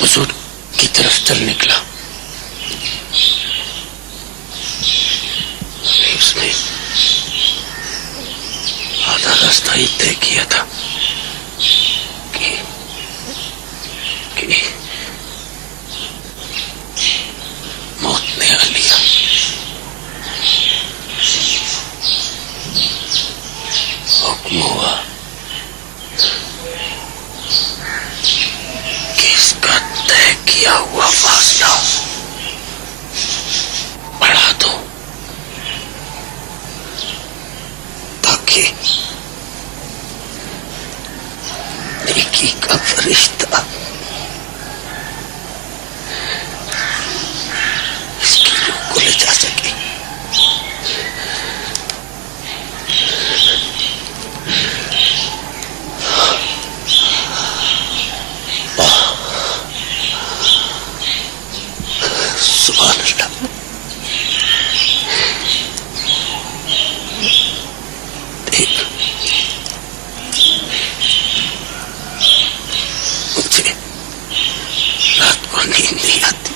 बुजुर्ग की तरफ चल निकला। उसने आधा रास्ता ही तय किया था कि मौत ने आ लिया। हुक्म हुआ कि इसका तय किया हुआ फासला बढ़ा दो ताकि नेकी का फरिश्ता इसकी रूह को ले जा सके। सुभान अल्लाह। देख, मुझे रात को नींद नहीं आती,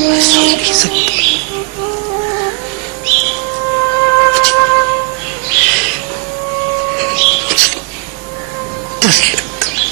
मैं सो नहीं सकता। मुझे डर लगता है।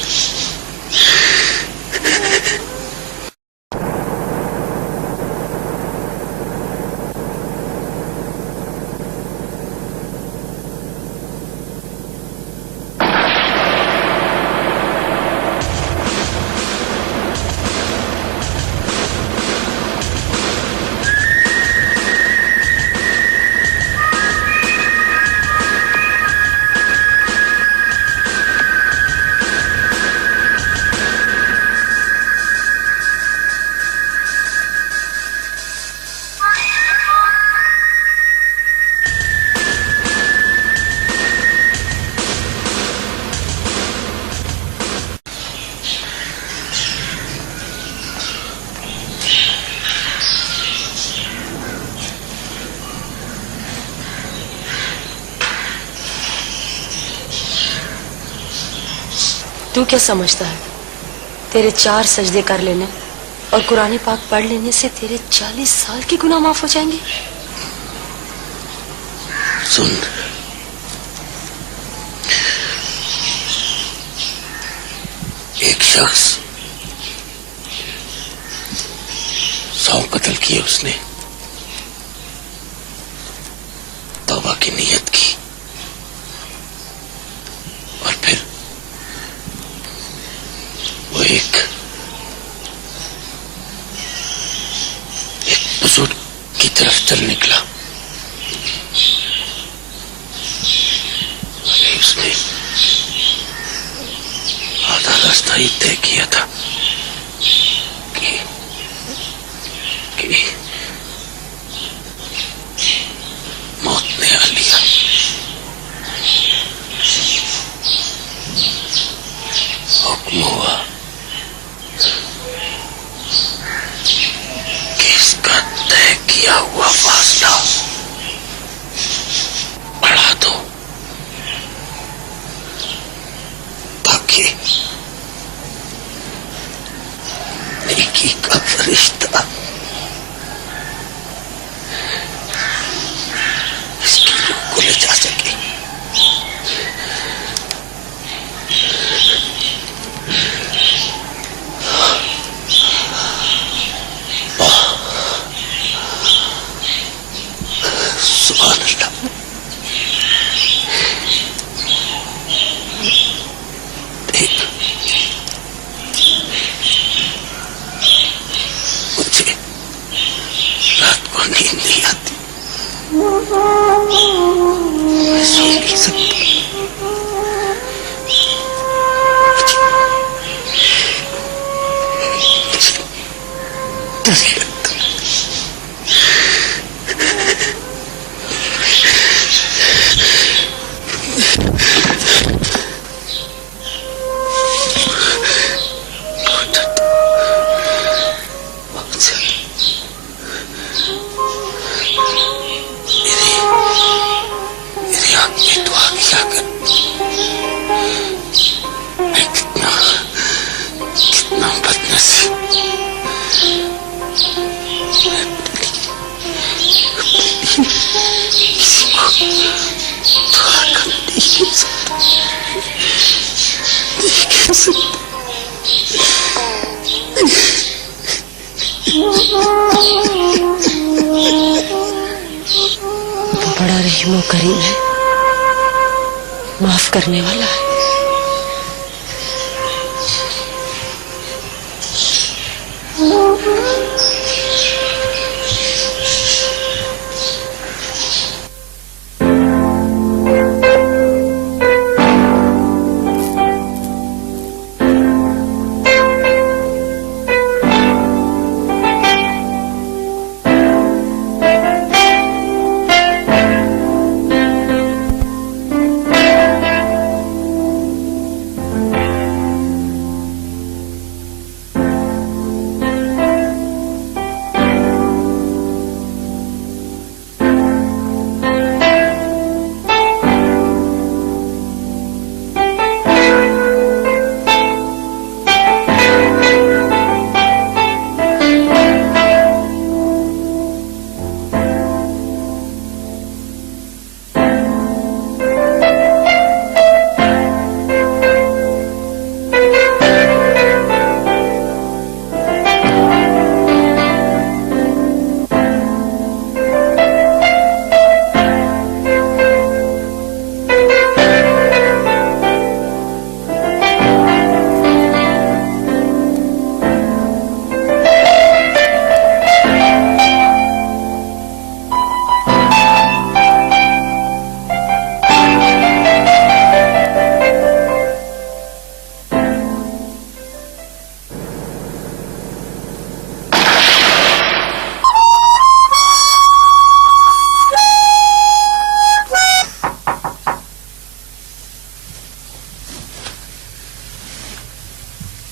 तू क्या समझता है तेरे 4 सजदे कर लेने और कुरान पाक पढ़ लेने से तेरे 40 साल के गुनाह माफ हो जाएंगे? सुन, एक शख्स 100 कत्ल किए, उसने तौबा की नीयत की और फिर वो एक बुजुर्ग की तरफ चल निकला। उसने आधा रास्ता ही तय किया था कि मौत ने आ लिया। हुक्म हुआ कि इसका तय किया हुआ फासला बढ़ा दो ताकि नेकी का फरिश्ता इसकी रूह को ले जा सके। सुभान अल्लाह। देख, मुझे रात को नींद नहीं आती, मैं सो नहीं सकता। मुझे डर लगता है। मेरी आंख में तो आ गया वो बड़ा रहीम करीम है, माफ करने वाला है।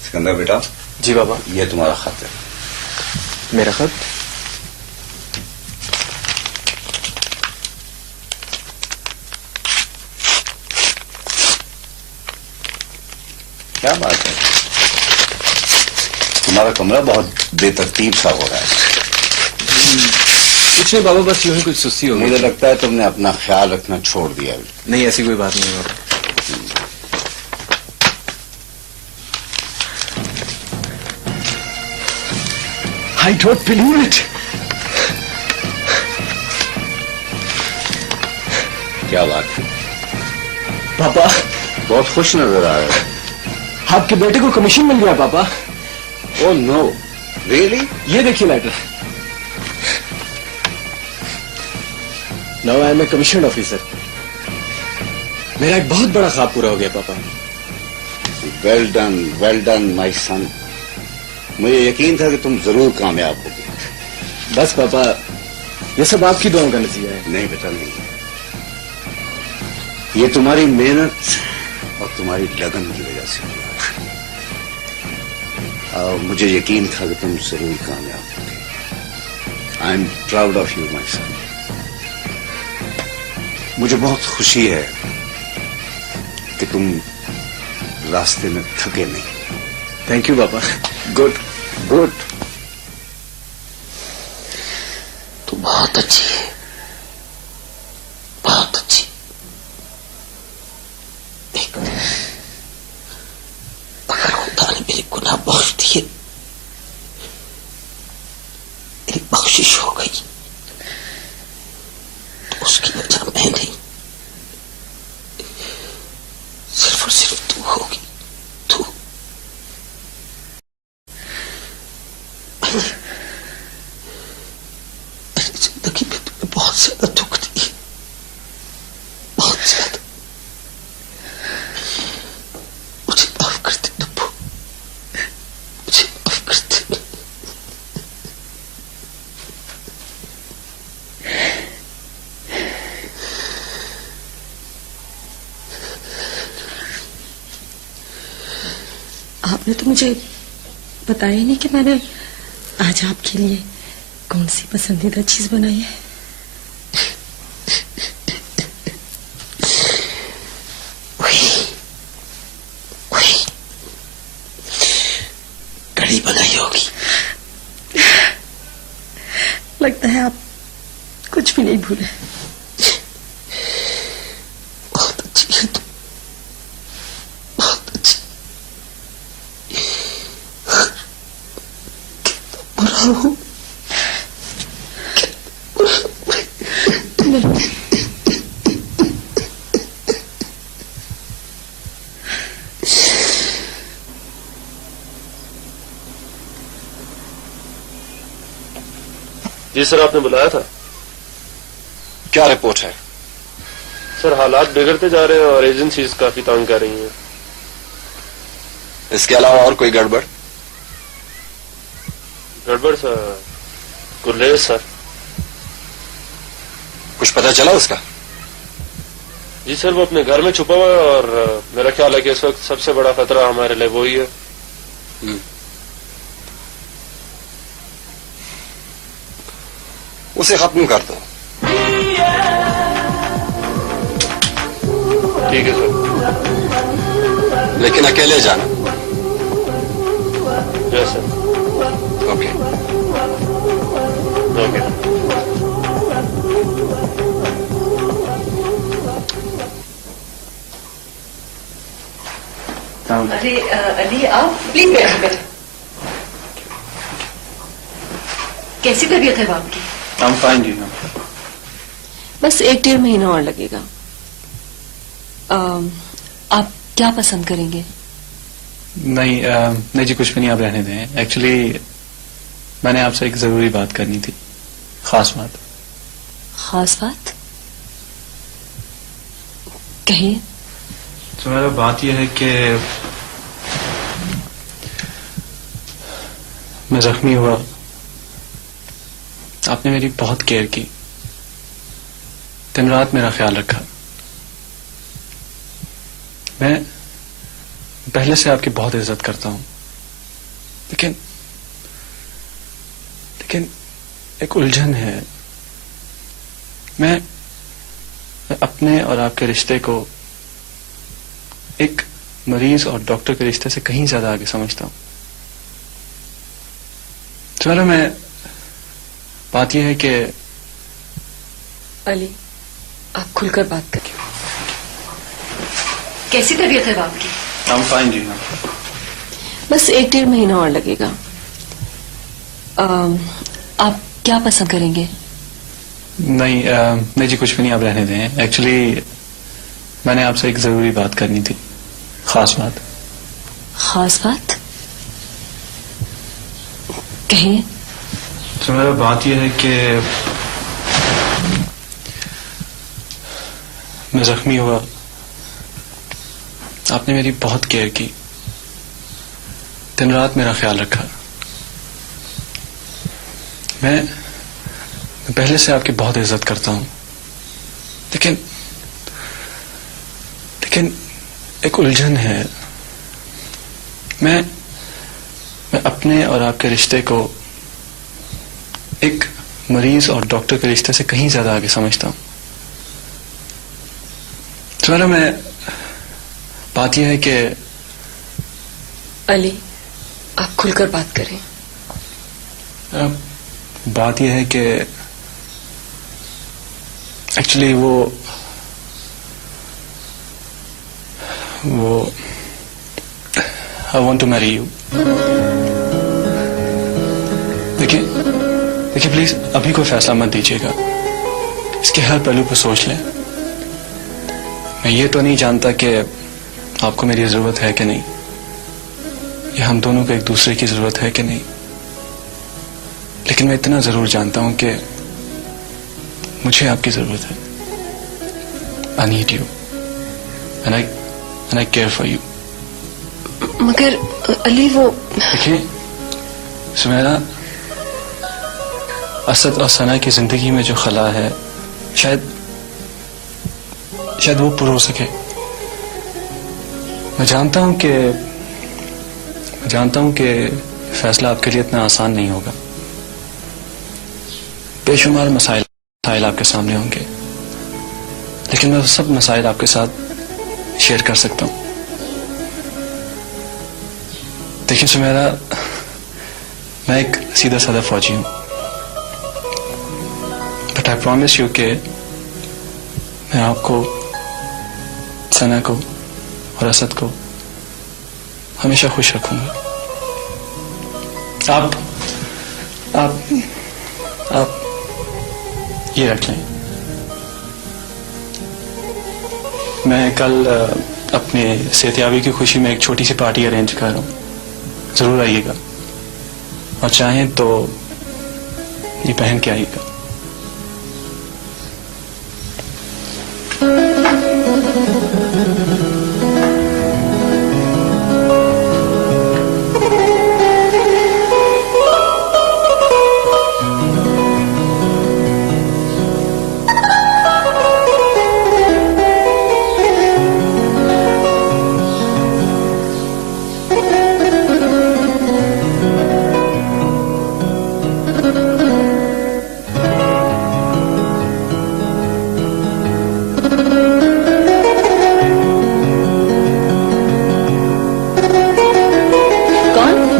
सिकंदर बेटा। जी बाबा। ये तुम्हारा खत है। मेरा खत? क्या बात है, तुम्हारा कमरा बहुत बेतरतीब सा हो रहा है। कुछ नहीं बाबा, बस यूं ही कुछ सुस्ती हो गई। मुझे लगता है तुमने अपना ख्याल रखना छोड़ दिया। नहीं, ऐसी कोई बात नहीं बाबा। I don't believe it. क्या बात है पापा? बहुत खुश नजर आ रहा है। आपके बेटे को कमीशन मिल गया पापा। Oh no, really? ये देखिए letter. Now I am a commission officer. मेरा एक बहुत बड़ा ख्वाब पूरा हो गया पापा। Well done my son. मुझे यकीन था कि तुम जरूर कामयाब होगे। बस पापा, ये सब आपकी दुआओं का नतीजा है। नहीं बेटा नहीं, ये तुम्हारी मेहनत और तुम्हारी लगन की वजह से हुआ है। और मुझे यकीन था कि तुम जरूर कामयाब होगे। I am proud of you my son. मुझे बहुत खुशी है कि तुम रास्ते में थके नहीं। थैंक यू पापा। Good good. तू बहुत अच्छी है, बहुत अच्छी। देख, अगर खुदा ने मेरे गुनाह बख्श दिए, मेरी बख्शिश हो गई, तो उसकी वजह मैं नहीं, सिर्फ और सिर्फ तू होगी। तू मेरी जिंदगी में तुम्हें बहुत ज्यादा दुख दिए, बहुत ज्यादा। मुझे माफ कर दे नब्बू, मुझे माफ कर दे। आपने तो मुझे बताया नहीं कि मैंने आज आपके लिए कौन सी पसंदीदा चीज बनाई है। वही कड़ी बनाई होगी। लगता है आप कुछ भी नहीं भूले। बहुत अच्छी है तुम, बहुत अच्छी। हूँ। जी सर, आपने बुलाया था। क्या रिपोर्ट है? सर, हालात बिगड़ते जा रहे हैं और एजेंसीज काफी तंग कर रही हैं। इसके अलावा और कोई गड़बड़? गड़बड़ सर, गुरलेज सर। कुछ पता चला उसका? जी सर, वो अपने घर में छुपा हुआ है और मेरा ख्याल है कि इस वक्त सबसे बड़ा खतरा हमारे लिए वही है। उसे खत्म कर दो। ठीक है सर। लेकिन अकेले जाना। Yes sir. ओके। ओके। अरे अली, आप प्लीज बैठिए। कैसी तबीयत है बाप की? I'm fine ji ma'am. बस 1-1.5 महीना और लगेगा। आप क्या पसंद करेंगे? नहीं जी, कुछ भी नहीं, आप रहने दें। एक्चुअली मैंने आपसे एक जरूरी बात करनी थी, खास बात। खास बात? कहिए। तो मेरा बात यह है कि मैं जख्मी हुआ, आपने मेरी बहुत केयर की, दिन रात मेरा ख्याल रखा। मैं पहले से आपकी बहुत इज्जत करता हूं, लेकिन एक उलझन है। मैं अपने और आपके रिश्ते को एक मरीज और डॉक्टर के रिश्ते से कहीं ज्यादा आगे समझता हूं। चलो, मैं बात यह है कि अली, आप खुलकर बात करिए। कैसी तबीयत है बाप की? I'm fine ji ma'am. बस 1-1.5 महीना और लगेगा। आप क्या पसंद करेंगे? नहीं जी, कुछ भी नहीं, आप रहने दें। एक्चुअली मैंने आपसे एक जरूरी बात करनी थी, खास बात। खास बात? कहिए। तो मेरा बात यह है कि मैं जख्मी हुआ, आपने मेरी बहुत केयर की, दिन रात मेरा ख्याल रखा। मैं पहले से आपकी बहुत इज्जत करता हूं, लेकिन एक उलझन है। मैं अपने और आपके रिश्ते को एक मरीज और डॉक्टर के रिश्ते से कहीं ज्यादा आगे समझता हूं। तो मैं बात यह है कि अली, आप खुलकर बात करें। बात यह है कि एक्चुअली वो I want to marry you. देखिए प्लीज, अभी कोई फैसला मत दीजिएगा, इसके हर पहलू पर सोच लें। मैं ये तो नहीं जानता कि आपको मेरी जरूरत है कि नहीं, या हम दोनों को एक दूसरे की जरूरत है कि नहीं, लेकिन मैं इतना जरूर जानता हूं कि मुझे आपकी जरूरत है। I need you and I care for you. मगर अली, वो देखिए सुमेरा, असद और सना की जिंदगी में जो खला है, शायद वो पूरा हो सके। मैं जानता हूं कि फैसला आपके लिए इतना आसान नहीं होगा। बेशुमार मसाइल आपके सामने होंगे, लेकिन मैं सब मसाइल आपके साथ शेयर कर सकता हूं। देखिए सुमेरा, मैं एक सीधा साधा फौजी हूं, बट आई प्रॉमिस यू कि मैं आपको, सना को और असद को हमेशा खुश रखूंगा। आप ये रख लें। मैं कल अपने सेहतयाबी की खुशी में एक छोटी सी पार्टी अरेंज कर रहा हूँ, जरूर आइएगा और चाहें तो ये पहन के आइएगा।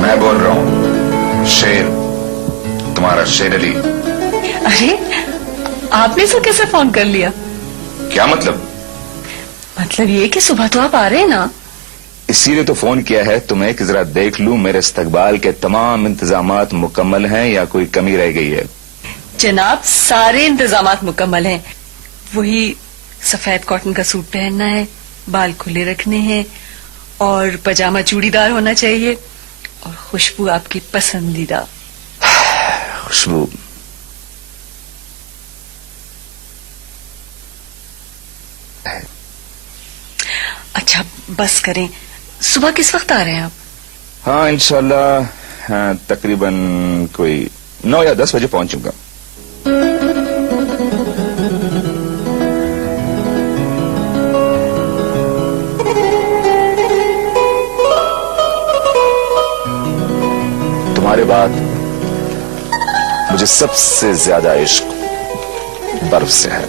मैं बोल रहा हूँ शेर, तुम्हारा शेर अली। अरे आपने इसे कैसे फोन कर लिया? क्या मतलब? मतलब ये कि सुबह तो आप आ रहे हैं ना। इसीलिए तो फोन किया है तुम्हें कि जरा देख लूं मेरे इस्तकबाल के तमाम इंतजामात मुकम्मल हैं या कोई कमी रह गई है। जनाब सारे इंतजामात मुकम्मल हैं। वही सफेद कॉटन का सूट पहनना है, बाल खुले रखने हैं और पजामा चूड़ीदार होना चाहिए और खुशबू आपकी पसंदीदा। खुशबू? अच्छा बस करें, सुबह किस वक्त आ रहे हैं आप? हाँ इंशाल्लाह, हाँ, तकरीबन कोई 9 या 10 बजे पहुंचूंगा। तुम्हारे बाद मुझे सबसे ज्यादा इश्क बर्फ से है।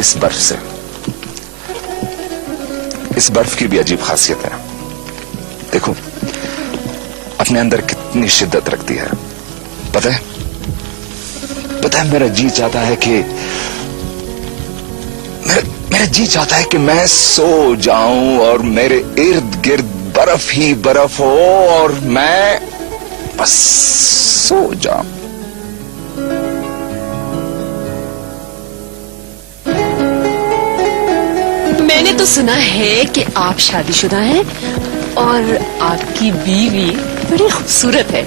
इस बर्फ से, इस बर्फ की भी अजीब खासियत है। देखो अपने अंदर कितनी शिद्दत रखती है। पता है मेरा जी चाहता है कि मेरा जी चाहता है कि मैं सो जाऊं और मेरे इर्द गिर्द बर्फ ही बर्फ हो और मैं बस सो जाऊं। मैंने तो सुना है कि आप शादीशुदा हैं और आपकी बीवी बड़ी खूबसूरत है।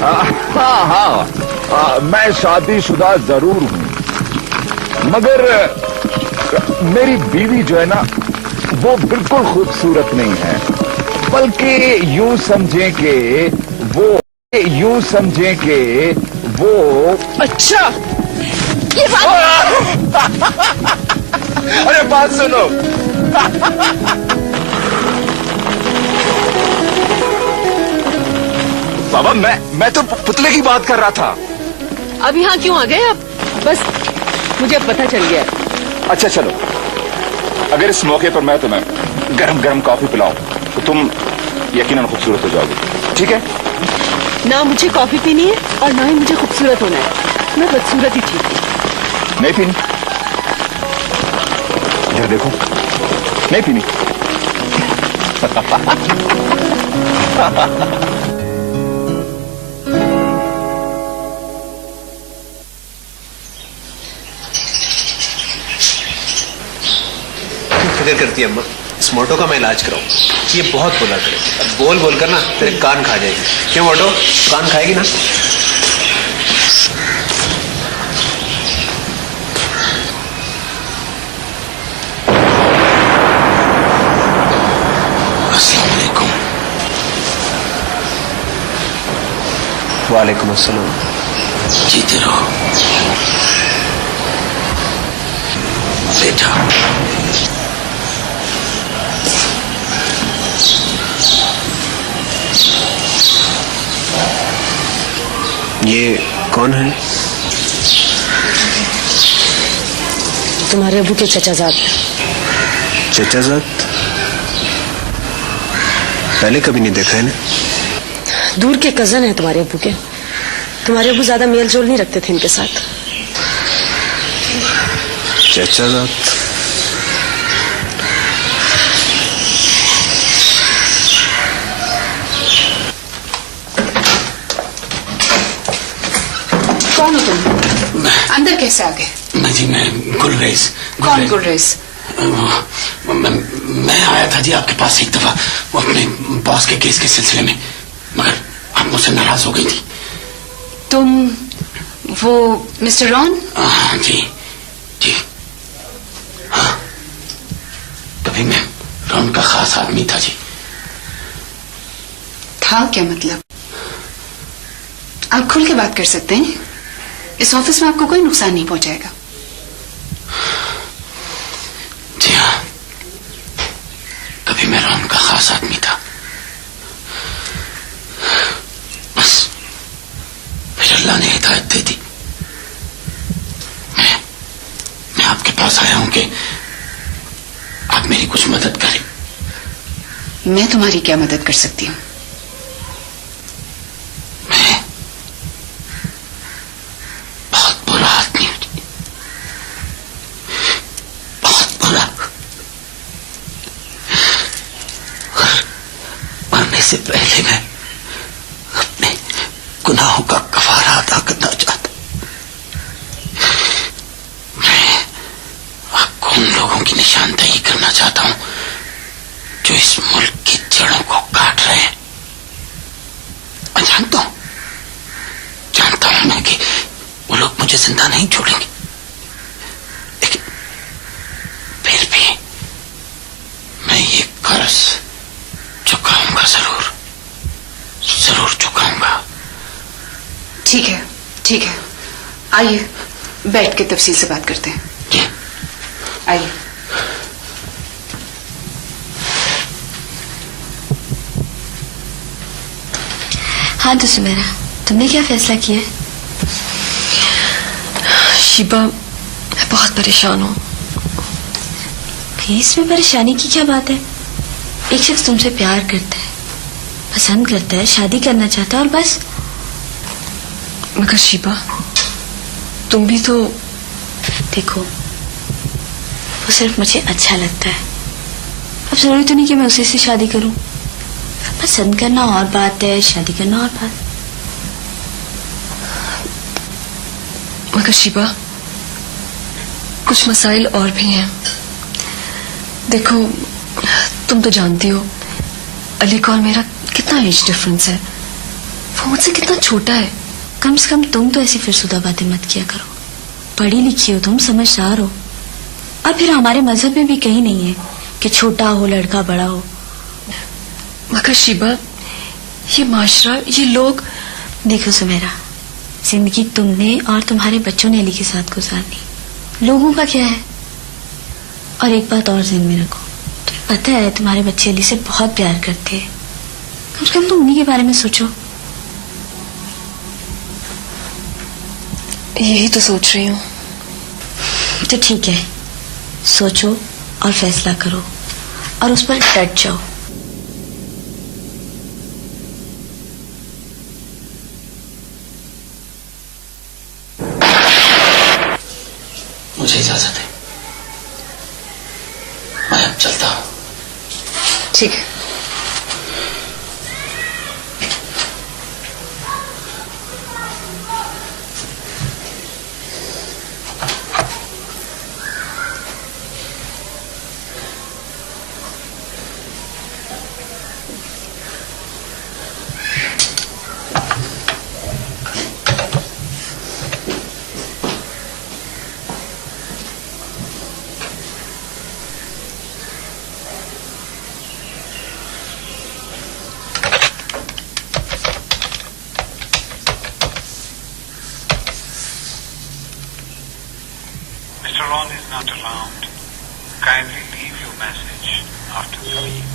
हाँ, मैं शादीशुदा जरूर हूं, मगर मेरी बीवी जो है ना वो बिल्कुल खूबसूरत नहीं है, बल्कि यूं समझें कि वो अच्छा ये बात अरे बात सुनो। बाबा मैं तो पुतले की बात कर रहा था। अब यहाँ क्यों आ गए आप? बस मुझे अब पता चल गया। अच्छा चलो, अगर इस मौके पर मैं तुम्हें गरम गरम कॉफी पिलाऊं तो तुम यकीनन खूबसूरत हो जाओगे, ठीक है? ना मुझे कॉफी पीनी है और ना ही मुझे खूबसूरत होना है। मैं बदसूरत ही ठीक हूँ। नहीं पीनी? इधर देखो, नहीं पीनी? फिक्र करती है अम्मा, इस मोटो का मैं इलाज कराऊं। ये बहुत बोला करे, अब बोल बोल कर ना तेरे कान खा जाएगी। क्यों मोटो, कान खाएगी ना? अस्सलाम वालेकुम। वालेकुम अस्सलाम। जीते रहो बेटा। ये कौन है? तुम्हारे अबू के चचाजाद। चचाजाद? पहले कभी नहीं देखा है ना? दूर के कजन है तुम्हारे अबू के। तुम्हारे अबू ज्यादा मेल जोल नहीं रखते थे इनके साथ। चचाजाद? कौन हो तुम? अंदर कैसे आ गए? मैं गुलरेज। कौन गुलरेज? मैं आया था जी आपके पास एक दफा, वो अपने बॉस के केस के सिलसिले में, मगर आप मुझसे नाराज हो गई थी। तुम वो मिस्टर रॉन? हाँ जी जी हाँ, कभी मैं रॉन का खास आदमी था जी। था क्या मतलब? आप खुल के बात कर सकते हैं, इस ऑफिस में आपको कोई नुकसान नहीं पहुंचाएगा। जी हाँ, कभी मैं रॉन का खास आदमी था, बस फिर अल्लाह ने हिदायत दे दी। मैं आपके पास आया हूं कि आप मेरी कुछ मदद करें। मैं तुम्हारी क्या मदद कर सकती हूँ? मैं बहुत बुरा आदमी हूं जी, बहुत बुरा। मरने से पहले मैं अपने गुनाहों का कफारा अदा करना चाहता हूं। मैं आपको उन लोगों की निशानदेही करना चाहता हूं जो इस मुल्क की जड़ों को काट रहे हैं। मैं जानता हूं मैं कि वो लोग मुझे जिंदा नहीं छोड़ेंगे, लेकिन फिर भी मैं ये कर्ज चुकाऊंगा, जरूर चुकाऊंगा। ठीक है, ठीक है, आइए बैठ के तफसील से बात करते हैं। जी आइए। हाँ तो सुमेरा, तुमने क्या फैसला किया है? शिबा, मैं बहुत परेशान हूँ। भाई इसमें परेशानी की क्या बात है? एक शख्स तुमसे प्यार करता है, पसंद करता है, शादी करना चाहता है और बस। मगर शिबा, तुम भी तो। देखो, वो सिर्फ मुझे अच्छा लगता है, अब जरूरी तो नहीं कि मैं उसी से शादी करूं। पसंद करना और बात है, शादी करना और बात। मगर शिबा, कुछ मसाइल और भी हैं। देखो, तुम तो जानती हो अली का और मेरा कितना एज डिफरेंस है। वो मुझसे कितना छोटा है। कम से कम तुम तो ऐसी फिरसुदा बातें मत किया करो। पढ़ी लिखी हो तुम, समझदार हो। और फिर हमारे मजहब में भी कहीं नहीं है कि छोटा हो लड़का बड़ा हो। मगर शिबा, ये माशरा, ये लोग। देखो सुमेरा, जिंदगी तुमने और तुम्हारे बच्चों ने अली के साथ गुजारनी, लोगों का क्या है? और एक बात और ज़हन में रखो, तुम्हें पता है तुम्हारे बच्चे अली से बहुत प्यार करते हैं। कम से कम तुम उन्हीं के बारे में सोचो। यही तो सोच रही हूँ। तो ठीक है, सोचो और फैसला करो और उस पर डट जाओ। मुझे इजाजत है, मैं अब चलता हूं। ठीक है। Mr. Ron is not around. Kindly leave your message after the beep.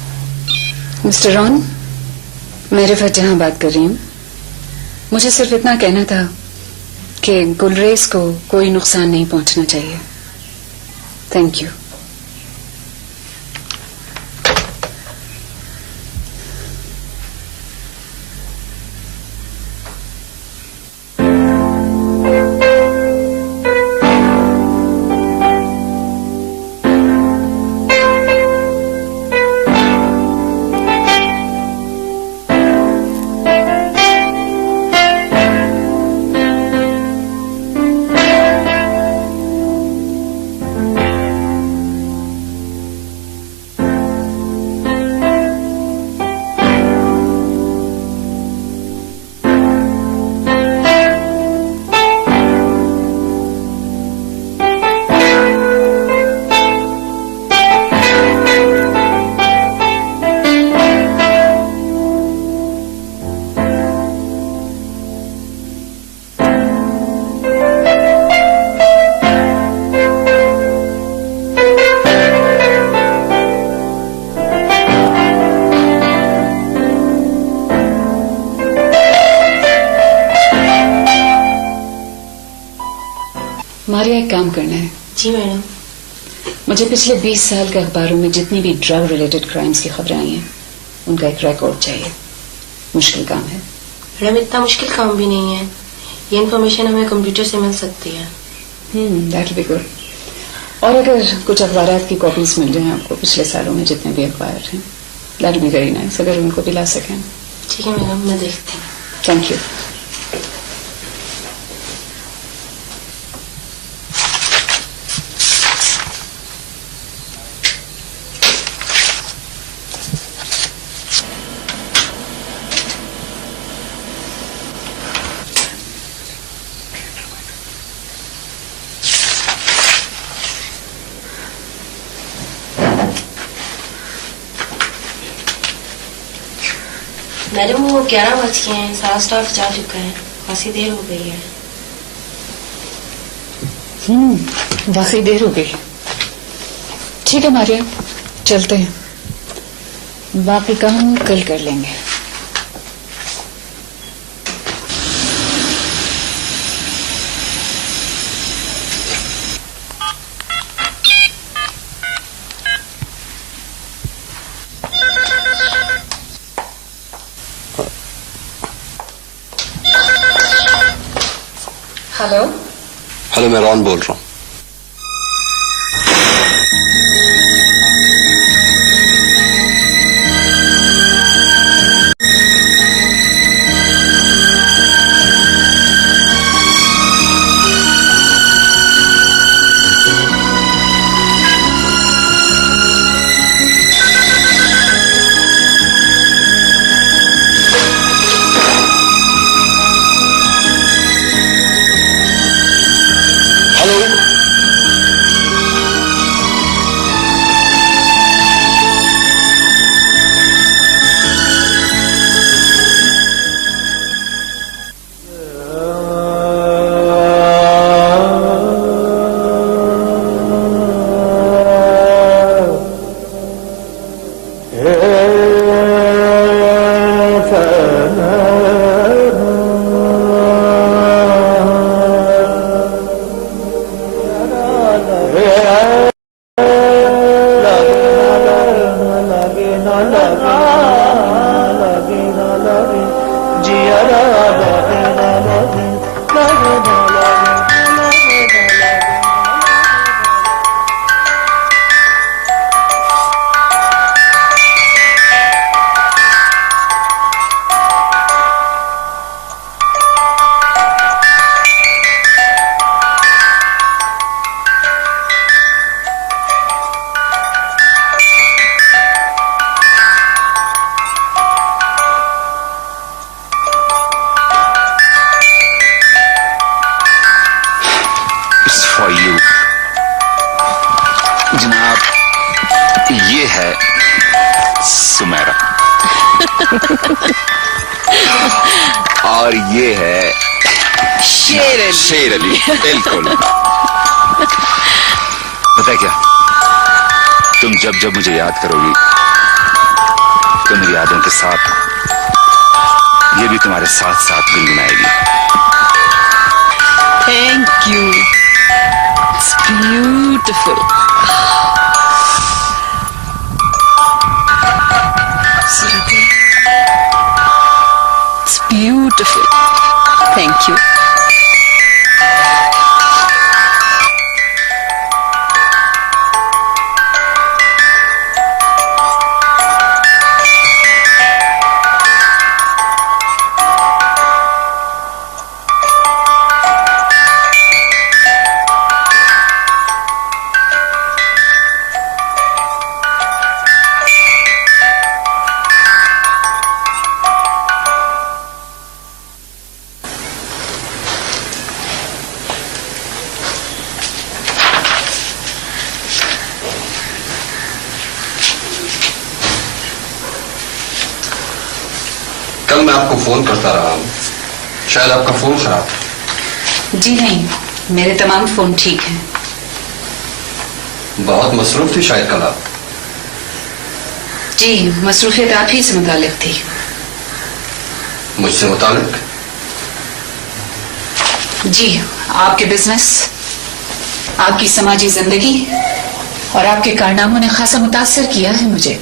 Mister Ron, मैं रिफत जहां बात कर रही हूँ। मुझे सिर्फ इतना कहना था कि गुलरेज को कोई नुकसान नहीं पहुंचना चाहिए। Thank you. मारिया, एक काम करना है। जी मैडम। मुझे पिछले 20 साल के अखबारों में जितनी भी ड्रग रिलेटेड क्राइम्स की खबरें आई हैं उनका एक रिकॉर्ड चाहिए। मुश्किल काम है। मैडम इतना मुश्किल काम भी नहीं है, ये इन्फॉर्मेशन हमें कंप्यूटर से मिल सकती है। That be good. और अगर कुछ अखबार की कॉपीज मिल जाए आपको पिछले सालों में जितने भी अखबार हैं, दैट बी वेरी नाइस, अगर उनको भी ला सकें। ठीक है मैडम, मैं देखती हूँ। Thank you. मैडम वो 11 बज गए हैं, सारा स्टाफ जा चुका है, खासी देर हो गई है। वाकई देर हो गई। ठीक है मारिया, चलते हैं, बाकी काम कल कर लेंगे। हेलो। हेलो, मैं रॉन बोल रहा हूँ। फॉर यू जनाब, ये है सुमेरा और ये है शेर अली। बिल्कुल। पता है क्या, तुम जब जब मुझे याद करोगी तो मेरी यादों के साथ ये भी तुम्हारे साथ साथ गुनगुनाएगी। Thank you, it's beautiful. It's beautiful, thank you. कल मैं आपको फोन करता रहा हूं, शायद आपका फोन खराब है। जी नहीं, मेरे तमाम फोन ठीक हैं। बहुत मसरूफ थी शायद कल आप। जी, मसरूफियत आप ही से मुतालिक थी। मुझसे मुतालिक? जी, आपके बिजनेस आपकी समाजी जिंदगी और आपके कारनामों ने खासा मुतासर किया है मुझे।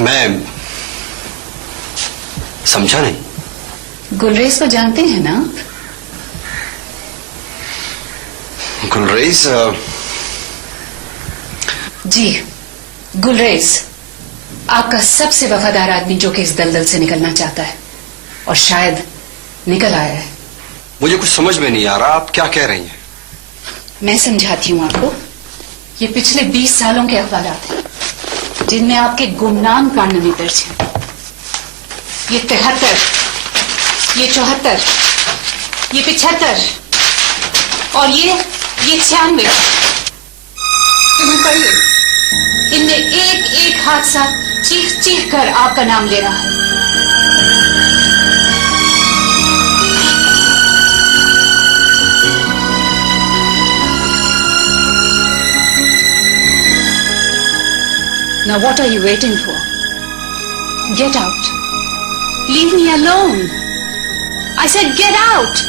मैं समझा नहीं। गुलरेज को जानते हैं ना आप? गुलरेज? जी, गुलरेज, आपका सबसे वफादार आदमी जो कि इस दलदल से निकलना चाहता है और शायद निकल आया है। मुझे कुछ समझ में नहीं आ रहा, आप क्या कह रही हैं? मैं समझाती हूँ आपको। ये पिछले 20 सालों के अखबारात हैं जिनमें आपके गुमनाम कारनामे दर्ज हैं। ये 73, ये 74, ये 75 और ये 96। इन्हें पढ़िए। इनमें एक एक हादसा चीख चीख कर आपका नाम ले रहा है। Now what are you waiting for? Get out. Leave me alone. I said get out.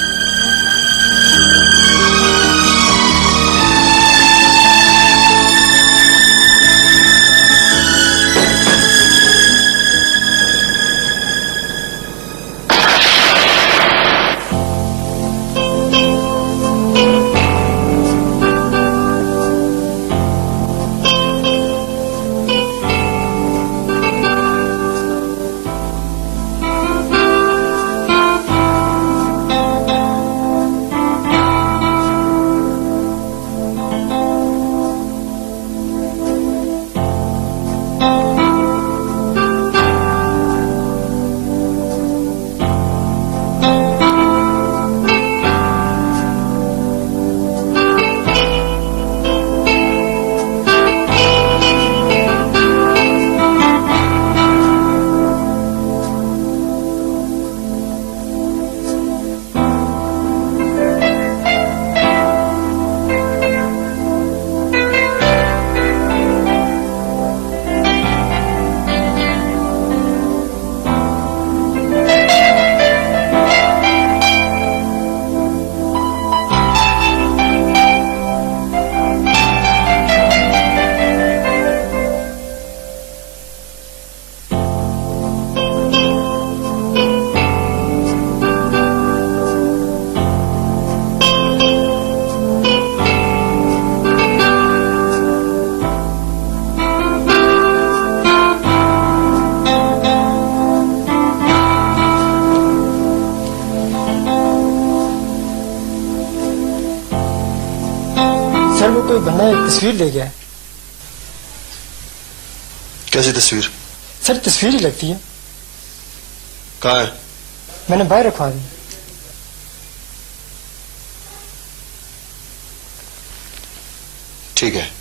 Sir वो कोई बंदा एक तस्वीर ले गया है। कैसी तस्वीर? सर तस्वीर ही लगती है। कहाँ है? मैंने बाहर रखवा दी। ठीक है।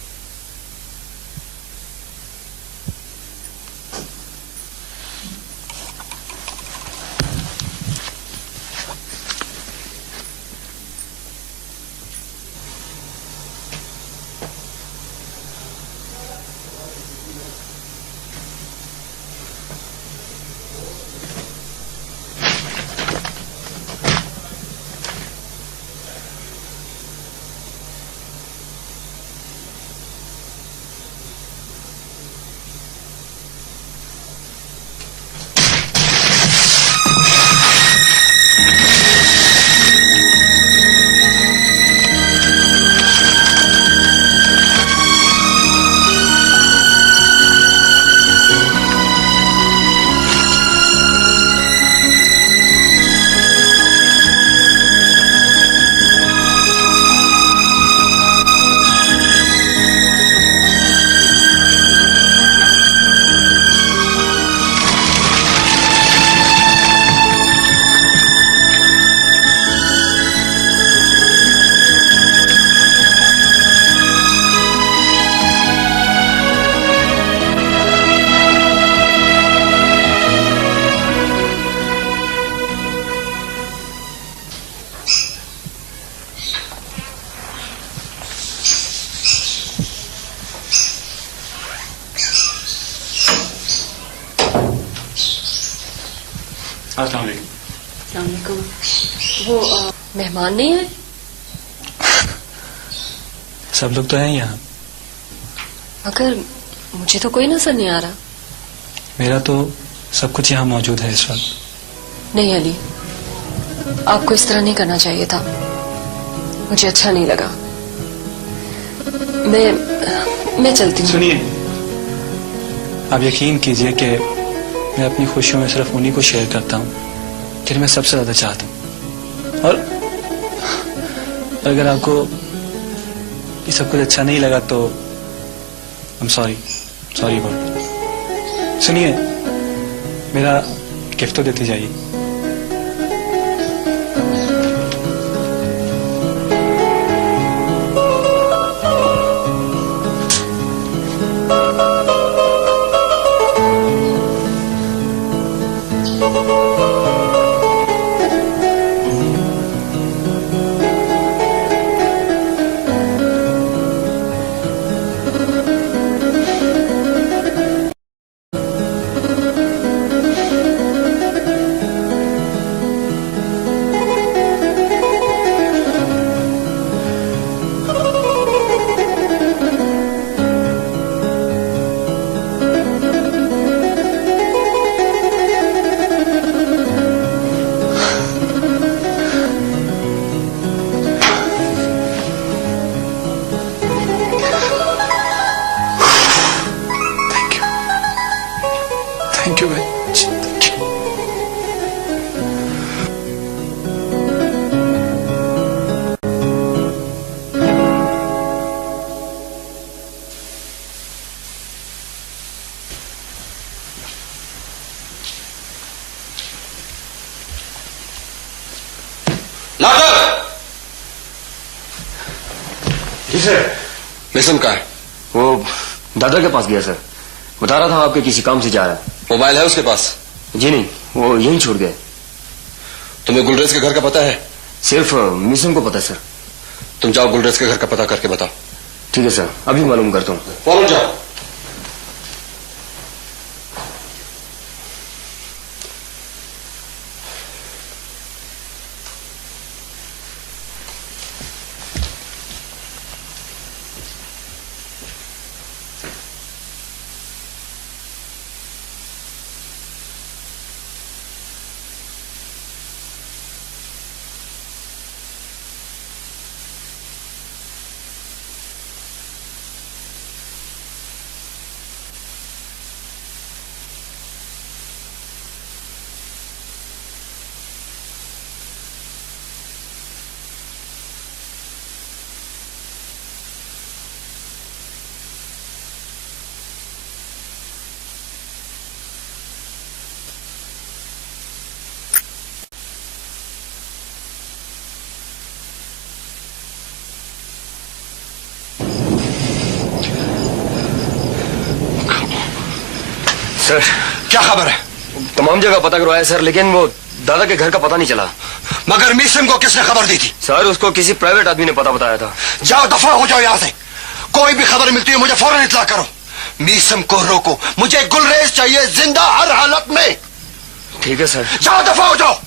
अस्सलाम वालेकुम। वो मेहमान नहीं आए? सब लोग तो हैं यहाँ। मगर मुझे तो कोई नजर नहीं आ रहा। मेरा तो सब कुछ यहाँ मौजूद है इस वक्त। नहीं अली, आपको इस तरह नहीं करना चाहिए था। मुझे अच्छा नहीं लगा। मैं चलती हूँ। सुनिए, आप यकीन कीजिए कि मैं अपनी खुशियों में सिर्फ उन्हीं को शेयर करता हूँ जिन्हें मैं सबसे ज्यादा चाहता हूँ। और अगर आपको ये सब कुछ अच्छा नहीं लगा तो I'm sorry बहुत। सुनिए, मेरा गिफ्ट तो देती जाइए। Thank you very much. Thank you. जी सर। मिशन कहाँ है? वो दादा के पास गया सर। बता रहा था आपके किसी काम से जा रहा है। मोबाइल है उसके पास? जी नहीं, वो यहीं छोड़ गए। तुम्हें गुलरेज के घर का पता है? सिर्फ मिशन को पता है सर। तुम जाओ गुलरेज के घर का पता करके बताओ। ठीक है सर, अभी मालूम करता हूँ। फौरन जाओ। सर क्या खबर है? तमाम जगह पता करवाया सर, लेकिन वो दादा के घर का पता नहीं चला। मगर मीसम को किसने खबर दी थी? सर उसको किसी प्राइवेट आदमी ने पता बताया था। जाओ दफा हो जाओ यहाँ से। कोई भी खबर मिलती है मुझे फौरन इत्तला करो। मीसम को रोको। मुझे गुलरेज चाहिए जिंदा हर हालत में। ठीक है सर। जाओ दफा हो जाओ।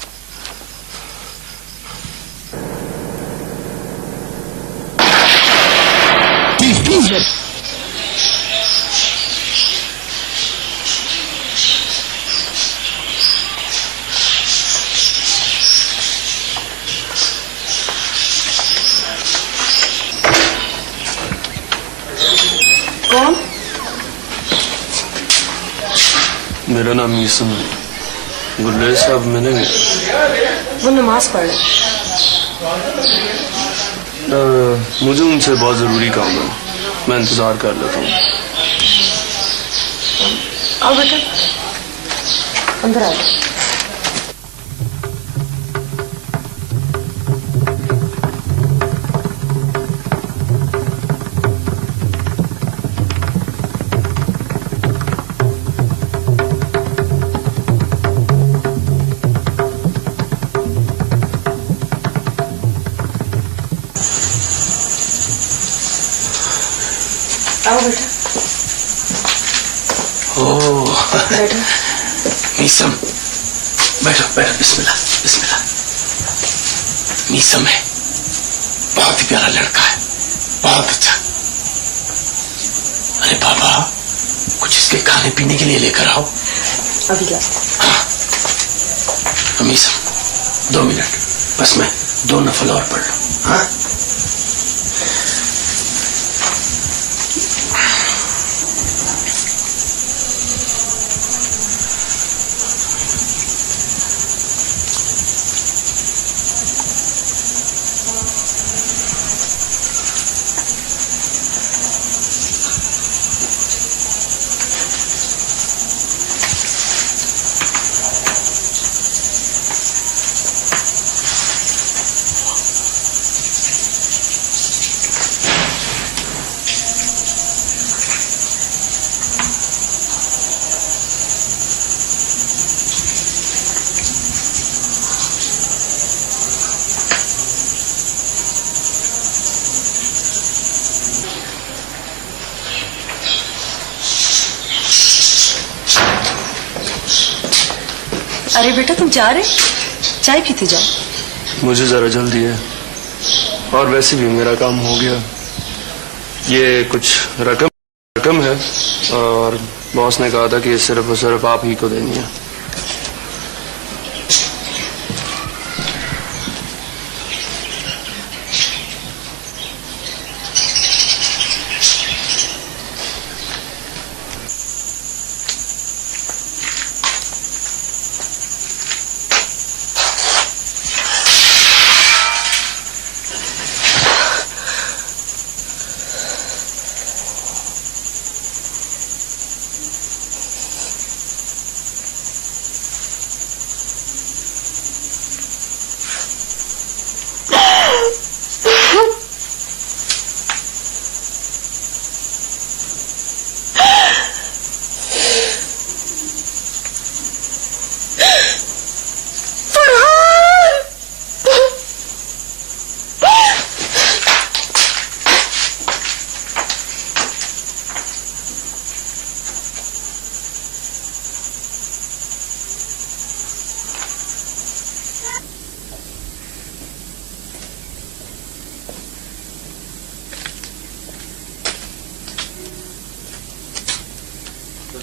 कौन? मेरा नाम मीसम है। गुलरेज साहब मिलेंगे? वो नमाज पढ़ रहे। मुझे उनसे बहुत जरूरी काम है। मैं इंतजार कर लेता हूँ। आओ बेटा, अंदर आओ। आओ बेटा। ओह बैठो। मीसम, बैठो बैठो। बिस्मिल्लाह बिस्मिल्लाह। मीसम है, बहुत ही प्यारा लड़का है, बहुत अच्छा। अरे बाबा, कुछ इसके खाने पीने के लिए लेकर आओ। अभी ला। मीसम, 2 मिनट बस, मैं 2 नफल और पढ़ लूं। हाँ? अरे बेटा, तुम जा रहे? चाय पीते जाओ। मुझे जरा जल्दी है, और वैसे भी मेरा काम हो गया। ये कुछ रकम है, और बॉस ने कहा था कि सिर्फ और सिर्फ आप ही को देनी है।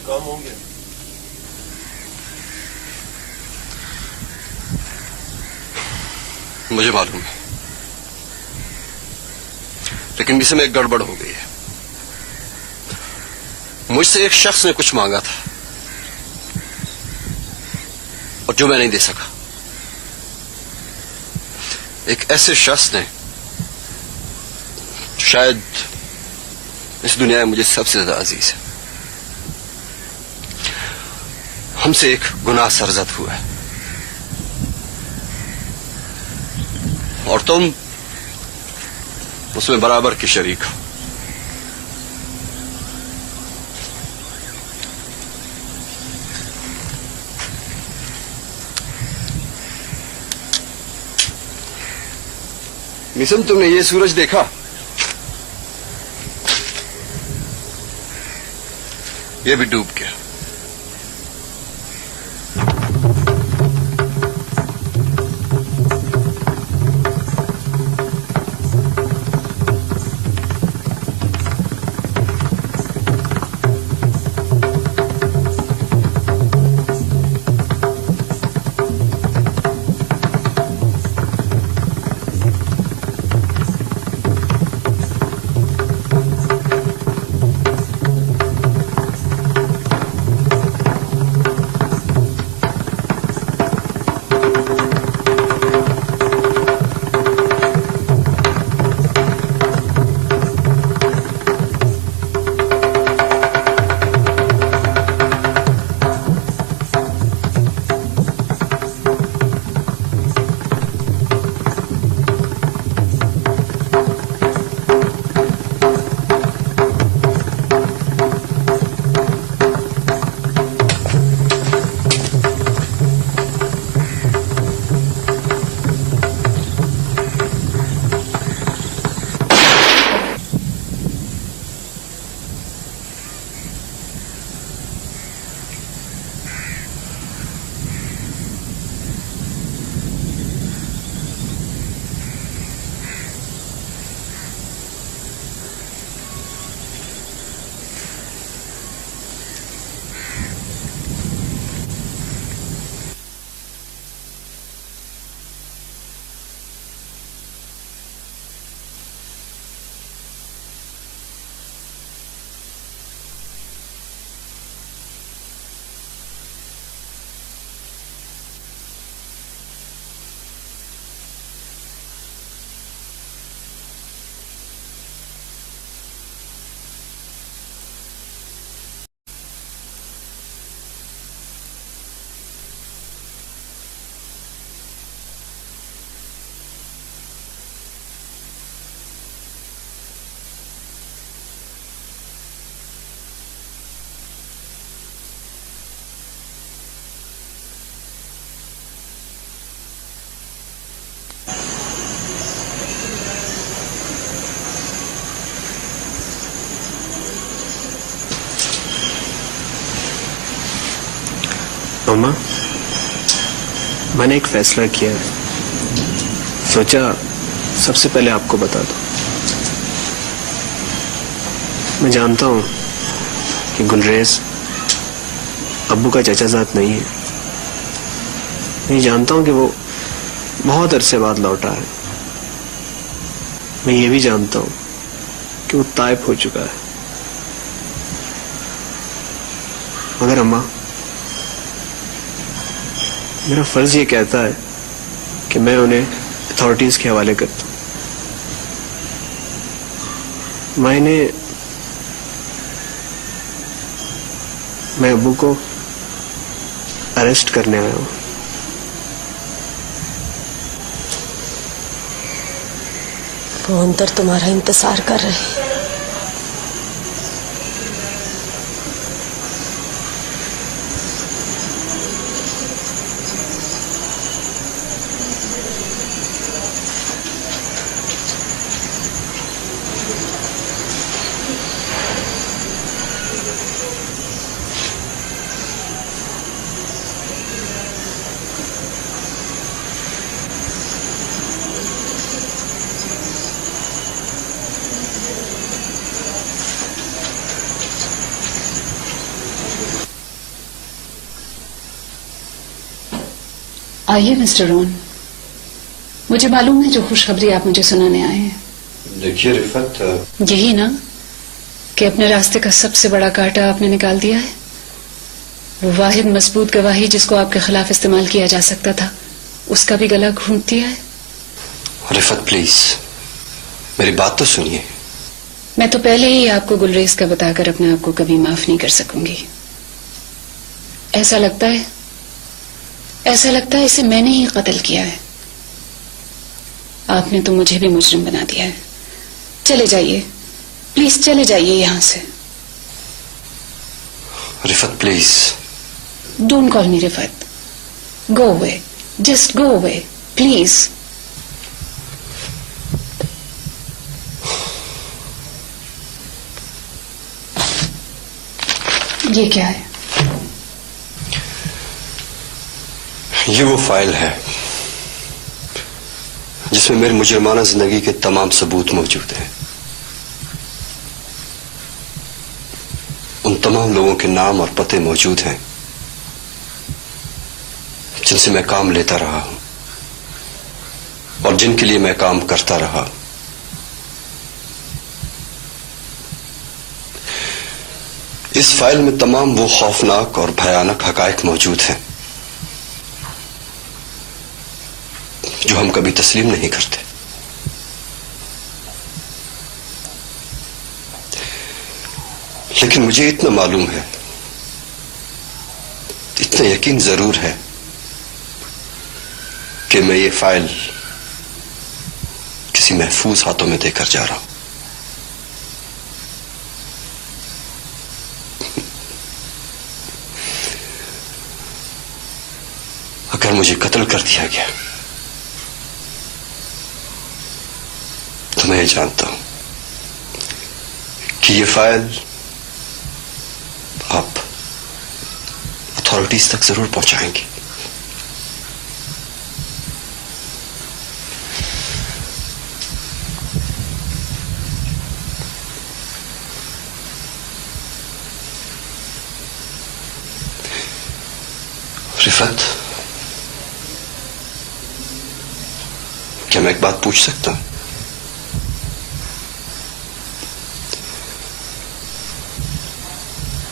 काम हो गया। मुझे मालूम है, लेकिन इसमें एक गड़बड़ हो गई है। मुझसे एक शख्स ने कुछ मांगा था और जो मैं नहीं दे सका। एक ऐसे शख्स ने शायद इस दुनिया में मुझे सबसे ज्यादा अजीज है। हमसे एक गुनाह सरजद हुआ है और तुम उसमें बराबर की शरीक हो। मिसम, तुमने ये सूरज देखा? ये भी डूब गया। अम्मा, मैंने एक फैसला किया है, सोचा सबसे पहले आपको बता दूं। मैं जानता हूं कि गुलरेज अब्बू का चचाजाद नहीं है। मैं जानता हूं कि वो बहुत अरसे बाद लौटा है। मैं ये भी जानता हूं कि वो ताइब हो चुका है। मगर अम्मा, मेरा फर्ज ये कहता है कि मैं उन्हें अथॉरिटीज के हवाले कर दूं। मैं अब्बू को अरेस्ट करने आया हूं। वो अंदर तुम्हारा इंतजार कर रहे हैं। आइए मिस्टर रॉन, मुझे मालूम है जो खुशखबरी आप मुझे सुनाने आए हैं। देखिए रिफत, यही ना कि अपने रास्ते का सबसे बड़ा कांटा आपने निकाल दिया है। वो वाहिद मजबूत गवाही जिसको आपके खिलाफ इस्तेमाल किया जा सकता था, उसका भी गला घूंट दिया है। रिफत प्लीज मेरी बात तो सुनिए। मैं तो पहले ही आपको गुलरेज का बताकर अपने आप को कभी माफ नहीं कर सकूंगी। ऐसा लगता है इसे मैंने ही कत्ल किया है। आपने तो मुझे भी मुजरिम बना दिया है। चले जाइए प्लीज, चले जाइए यहां से। Rifat please. Don't call me Rifat. Go away, just go away please. ये क्या है? ये वो फाइल है जिसमें मेरी मुजरिमाना जिंदगी के तमाम सबूत मौजूद हैं। उन तमाम लोगों के नाम और पते मौजूद हैं जिनसे मैं काम लेता रहा हूं और जिनके लिए मैं काम करता रहा। इस फाइल में तमाम वो खौफनाक और भयानक हकायक मौजूद हैं जो हम कभी तस्लीम नहीं करते। लेकिन मुझे इतना मालूम है, इतना यकीन जरूर है कि मैं ये फाइल किसी महफूज हाथों में देकर जा रहा हूं। अगर मुझे कत्ल कर दिया गया तो मैं ये जानता हूं कि ये फाइल आप अथॉरिटीज तक जरूर पहुंचाएंगे। रिफत, क्या मैं एक बात पूछ सकता हूं?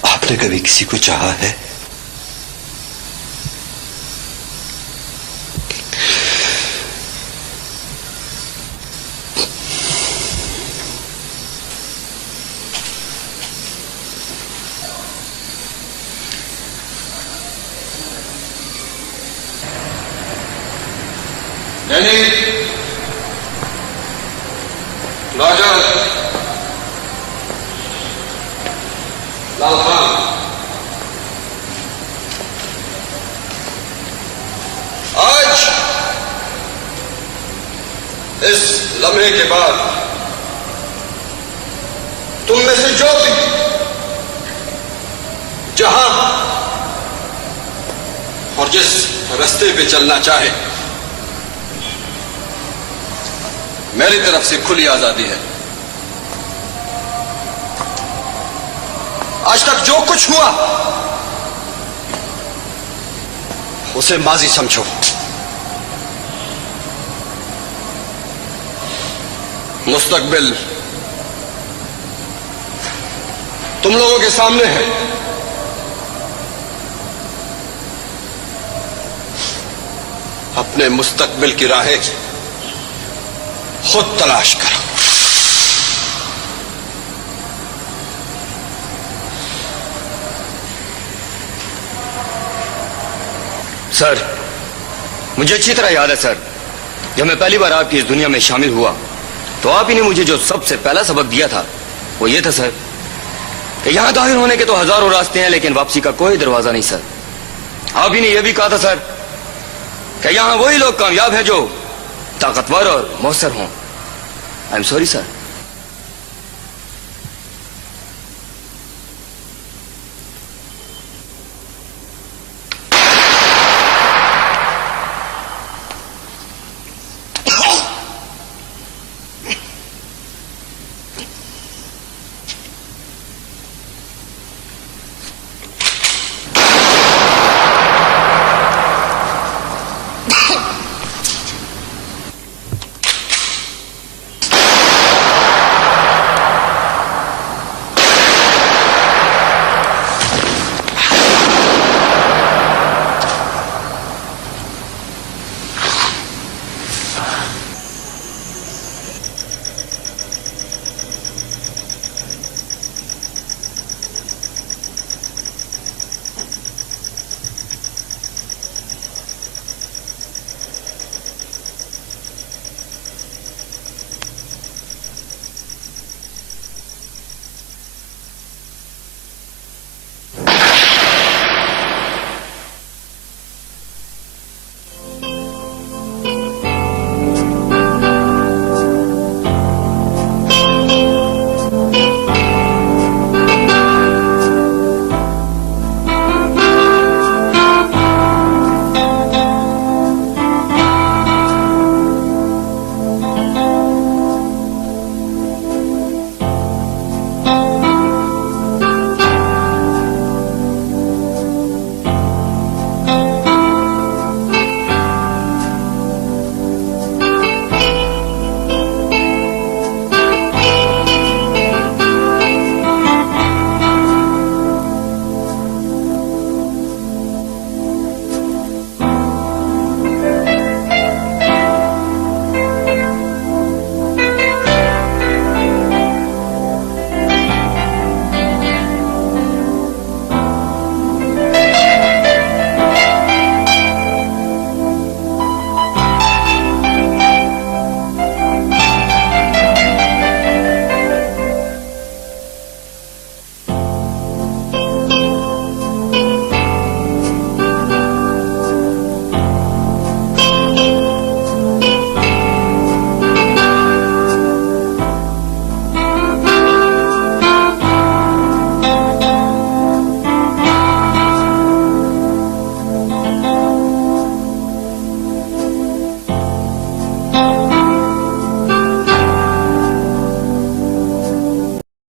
आपने कभी किसी को चाहा है? राजा लाल खान, आज इस लम्हे के बाद तुम में से जो भी जहां और जिस रास्ते पे चलना चाहे, मेरी तरफ से खुली आजादी है। आज तक जो कुछ हुआ उसे माजी समझो। मुस्तकबिल तुम लोगों के सामने है। अपने मुस्तकबिल की राहें खुद तलाश करो। सर, मुझे अच्छी तरह याद है सर, जब मैं पहली बार आपकी इस दुनिया में शामिल हुआ तो आप ही ने मुझे जो सबसे पहला सबक दिया था वो ये था सर कि यहां दाखिल होने के तो हजारों रास्ते हैं लेकिन वापसी का कोई दरवाजा नहीं सर। आप ही ने यह भी कहा था सर कि यहां वही लोग कामयाब हैं जो ताकतवर और मौसर हों। I am sorry sir.